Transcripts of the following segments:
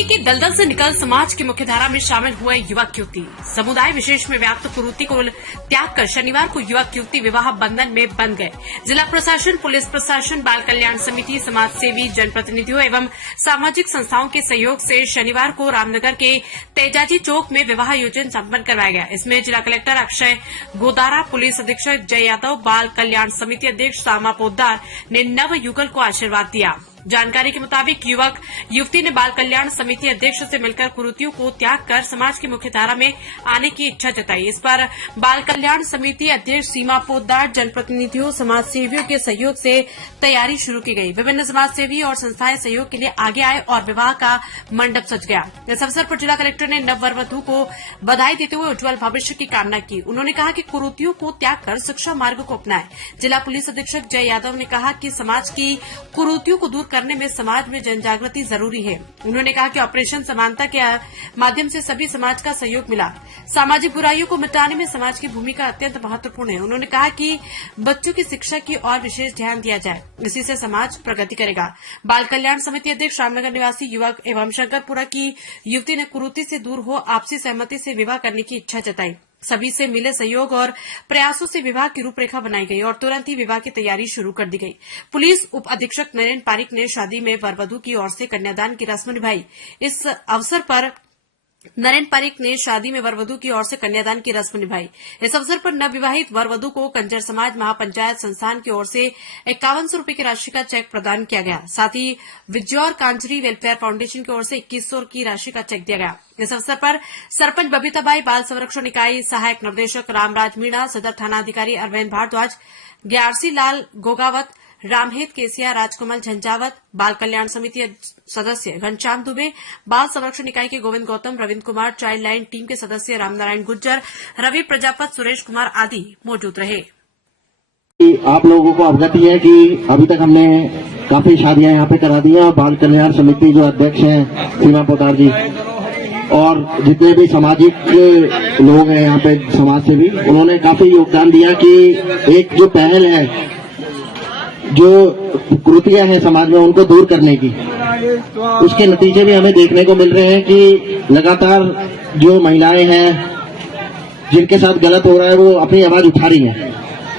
कुरीति की दलदल से निकल समाज की मुख्यधारा में शामिल हुए युवक युवती। समुदाय विशेष में व्याप्त कुरीति को त्याग कर शनिवार को युवक युवती विवाह बंधन में बंध गए। जिला प्रशासन, पुलिस प्रशासन, बाल कल्याण समिति, समाज सेवी, जनप्रतिनिधियों एवं सामाजिक संस्थाओं के सहयोग से शनिवार को रामनगर के तेजाजी चौक में विवाह आयोजन संपन्न करवाया गया। इसमें जिला कलेक्टर अक्षय गोदारा, पुलिस अधीक्षक जय यादव, बाल कल्याण समिति अध्यक्ष सामा पोद्दार ने नव युगल को आशीर्वाद दिया। जानकारी के मुताबिक युवक युवती ने बाल कल्याण समिति अध्यक्ष से मिलकर कुरीतियों को त्याग कर समाज की मुख्यधारा में आने की इच्छा जताई। इस पर बाल कल्याण समिति अध्यक्ष सीमा पोद्दार, जनप्रतिनिधियों, समाज सेवियों के सहयोग से तैयारी शुरू की गई। विभिन्न समाज सेवी और संस्थाएं सहयोग के लिए आगे आए और विवाह का मंडप सज गया। इस अवसर पर जिला कलेक्टर ने नव वर वधू को बधाई देते हुए उज्जवल भविष्य की कामना की। उन्होंने कहा कि कुरीतियों को त्याग कर शिक्षा मार्ग को अपनाएं। जिला पुलिस अधीक्षक जय यादव ने कहा कि समाज की कुरीतियों को दूर करने में समाज में जनजागृति जरूरी है। उन्होंने कहा कि ऑपरेशन समानता के माध्यम से सभी समाज का सहयोग मिला। सामाजिक बुराइयों को मिटाने में समाज की भूमिका अत्यंत महत्वपूर्ण है। उन्होंने कहा कि बच्चों की शिक्षा की और विशेष ध्यान दिया जाए, इसी से समाज प्रगति करेगा। बाल कल्याण समिति अध्यक्ष रामनगर निवासी युवक एवं शंकरपुरा की युवती ने कुरीति से दूर हो आपसी सहमति से विवाह करने की इच्छा जताई। सभी से मिले सहयोग और प्रयासों से विवाह की रूपरेखा बनाई गई और तुरंत ही विवाह की तैयारी शुरू कर दी गई। पुलिस उप अधीक्षक नरेंद्र पारिक ने शादी में वर वधू की ओर से कन्यादान की रस्म निभाई। इस अवसर पर नरेंद्र पारिक ने शादी में वर वधू की ओर से कन्यादान की रस्म निभाई। इस अवसर पर नवविवाहित वर वधू को कंजर समाज महापंचायत संस्थान की ओर से 5100 रूपये की राशि का चेक प्रदान किया गया। साथ ही विजौर कांजरी वेलफेयर फाउंडेशन की ओर से 2100 की राशि का चेक दिया गया। इस अवसर पर सरपंच बबीताबाई, बाल संरक्षण इकाई सहायक निर्देशक रामराज मीणा, सदर थाना अधिकारी अरविंद भारद्वाज, ग्यारसी लाल गोगावत, रामहेत केसिया, राजकमल झंझावत, बाल कल्याण समिति सदस्य घनश्याम दुबे, बाल संरक्षण इकाई के Govind Gautam, Ravindra Kumar, child line team के सदस्य रामनारायण गुज्जर, रवि प्रजापत, सुरेश कुमार आदि मौजूद रहे। आप लोगों को अवगत है कि अभी तक हमने काफी शादियां यहाँ पे करा दी हैं। बाल कल्याण समिति जो अध्यक्ष हैं सीमा पोद्दार जी और जितने भी सामाजिक लोग हैं यहाँ पे समाज से भी, उन्होंने काफी योगदान दिया कि एक जो पहल है, जो कुरीतियां हैं समाज में उनको दूर करने की, उसके नतीजे भी हमें देखने को मिल रहे हैं कि लगातार जो महिलाएं हैं जिनके साथ गलत हो रहा है वो अपनी आवाज उठा रही हैं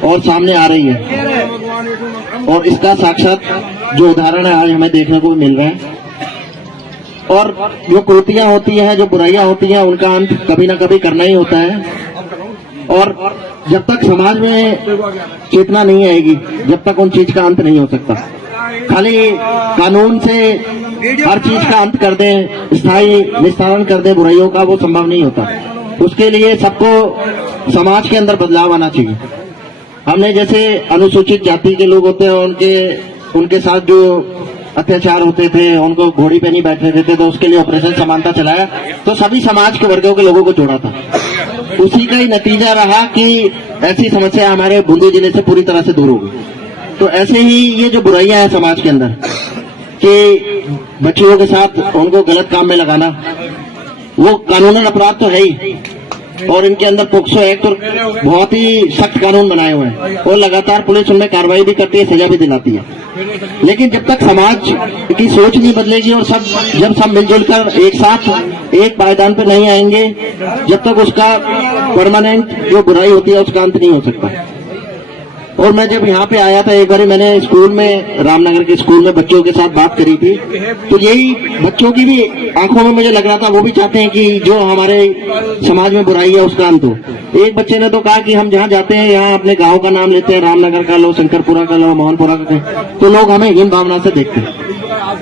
और सामने आ रही है और इसका साक्षात जो उदाहरण है आज हमें देखने को मिल रहा है। और जो कुरीतियां होती हैं, जो बुराइयां होती हैं, उनका अंत कभी ना कभी करना ही होता है। और जब तक समाज में चेतना नहीं आएगी, जब तक उन चीज का अंत नहीं हो सकता। खाली कानून से हर चीज का अंत कर दें, स्थायी निस्तारण कर दें बुराइयों का, वो संभव नहीं होता। उसके लिए सबको समाज के अंदर बदलाव आना चाहिए। हमने जैसे अनुसूचित जाति के लोग होते हैं, उनके साथ जो अत्याचार होते थे, उनको घोड़ी पे नहीं बैठने देते, तो उसके लिए ऑपरेशन समानता चलाया, तो सभी समाज के वर्गों के लोगों को जोड़ा था। उसी का ही नतीजा रहा कि ऐसी समस्या हमारे बूंदी जिले से पूरी तरह से दूर हो गई। तो ऐसे ही ये जो बुराइयां हैं समाज के अंदर कि बच्चियों के साथ उनको गलत काम में लगाना, वो कानूनन अपराध तो है ही, और इनके अंदर पोक्सो एक्ट और बहुत ही सख्त कानून बनाए हुए हैं और लगातार पुलिस उनमें कार्रवाई भी करती है, सजा भी दिलाती है। लेकिन जब तक समाज की सोच नहीं बदलेगी और जब सब मिलजुल कर एक साथ एक पायदान पर नहीं आएंगे, जब तक उसका परमानेंट जो बुराई होती है उसका अंत नहीं हो सकता। और मैं जब यहाँ पे आया था, एक बार मैंने स्कूल में, रामनगर के स्कूल में बच्चों के साथ बात करी थी, तो यही बच्चों की भी आंखों में मुझे लग रहा था, वो भी चाहते हैं कि जो हमारे समाज में बुराई है उसका अंत हो। एक बच्चे ने तो कहा कि हम जहाँ जाते हैं, यहाँ अपने गांव का नाम लेते हैं, रामनगर का लो, शंकरपुरा का लो, मोहनपुरा का, तो लोग हमें हीन भावना से देखते हैं।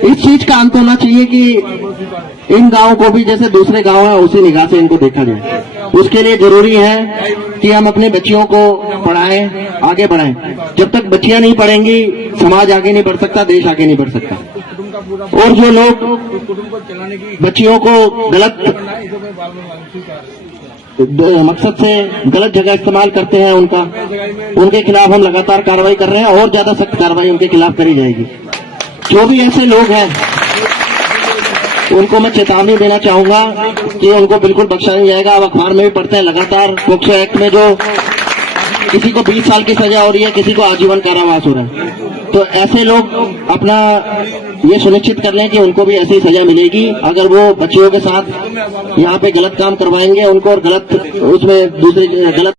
इस चीज का अंत होना चाहिए कि इन गाँव को भी जैसे दूसरे गाँव है उसी निगाह से इनको देखा जाए। उसके लिए जरूरी है कि हम अपने बच्चियों को पढ़ाएं, आगे बढ़ाएं। जब तक बच्चियां नहीं पढ़ेंगी, समाज आगे नहीं बढ़ सकता, देश आगे नहीं बढ़ सकता। और जो लोग बच्चियों को गलत मकसद से गलत जगह इस्तेमाल करते हैं, उनके खिलाफ हम लगातार कार्रवाई कर रहे हैं और ज्यादा सख्त कार्रवाई उनके खिलाफ करी जाएगी। जो भी ऐसे लोग हैं उनको मैं चेतावनी देना चाहूंगा कि उनको बिल्कुल बख्शा नहीं जाएगा। अब अखबार में भी पढ़ते हैं लगातार पोक्सो एक्ट में जो किसी को 20 साल की सजा हो रही है, किसी को आजीवन कारावास हो रहा है। तो ऐसे लोग अपना ये सुनिश्चित कर लें कि उनको भी ऐसी सजा मिलेगी अगर वो बच्चियों के साथ यहाँ पे गलत काम करवाएंगे उनको और गलत उसमें दूसरे गलत